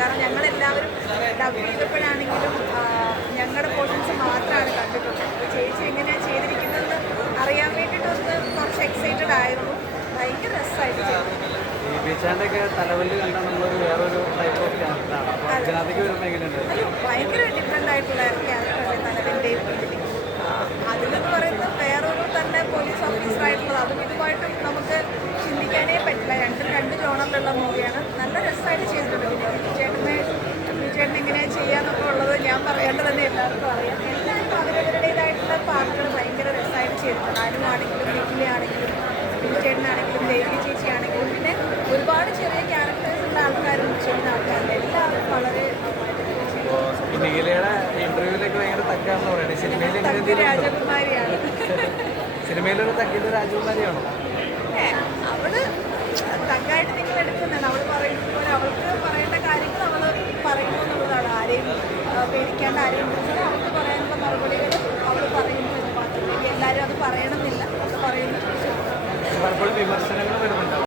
കാരണം ഞങ്ങൾ എല്ലാവരും ഡബ് ചെയ്തപ്പോഴാണെങ്കിലും ഞങ്ങളുടെ പോർഷൻസ് മാത്രമാണ് കണ്ടിട്ടുള്ളത്. അപ്പോൾ ചേച്ചി എങ്ങനെയാണ് ചെയ്തിരിക്കുന്നതെന്ന് അറിയാൻ വേണ്ടിയിട്ടൊന്ന് കുറച്ച് എക്സൈറ്റഡ് ആയിരുന്നു. ഭയങ്കര രസമായിട്ട് ചെയ്തു. ഈ ബീച്ചാണ്ടൊക്കെ തലവല്ലി കണ്ടാൽ നമ്മളൊരു വേറൊരു ടൈപ്പ് ഓഫ് ക്യാരക്ടറാണ് അപ്പോൾ അതിനകത്തേക്ക് വരുമ്പോൾ എങ്ങനെയുണ്ട്? അയ്യോ, ഭയങ്കര ഡിഫറെന്റ് ആയിട്ടുള്ള ക്യാരക്ടറാണ് തലവന്റെയും അതിലെന്ന് പറയുന്നത് വേറൊരു തന്നെ പോലീസ് ഓഫീസർ ആയിട്ടുള്ളത്. അതും ഇതുമായിട്ടും നമുക്ക് ചിന്തിക്കാനേ പറ്റില്ല. രണ്ടും രണ്ട് ജോണറിലുള്ള മൂവിയാണ് നല്ല രസമായിട്ട് ചെയ്തിട്ടുണ്ട് പിന്നെ വിജയേട്ടനെ വിജയേട്ടൻ എങ്ങനെയാണ് ചെയ്യാന്നൊക്കെ ഉള്ളത് പറയേണ്ടത് തന്നെ എല്ലാവർക്കും അറിയാം. എല്ലാവർക്കും അവരവരുടേതായിട്ടുള്ള പാർട്ടുകൾ ഭയങ്കര രസമായിട്ട് ചെയ്തിട്ടുണ്ട് അനുവാണെങ്കിലും വീട്ടിലാണെങ്കിലും ആണെങ്കിലും വിജയേട്ടനാണെങ്കിലും ദേവി ചേച്ചി ആണെങ്കിലും പിന്നെ ഒരുപാട് ചെറിയ ക്യാരക്ടേഴ്സ് ഉള്ള ആൾക്കാരും ചെയ്യുന്ന ആൾക്കാരുണ്ട്. എല്ലാവരും വളരെ നീലയുടെ ഭയങ്കര തക്കാന്ന് പറയുന്നത്. സിനിമയിൽ രാജകുമാരിയാണ്. സിനിമയിലൊരു തക്കിന്റെ രാജകുമാരിയാണോ? പേടിക്കാണ്ട് വിളിച്ചാൽ അവൾക്ക് പറയാനുള്ള മറുപടികൾ അവർ പറയുന്നു എന്ന് മാത്രമേ എല്ലാവരും അത് പറയണമെന്നില്ല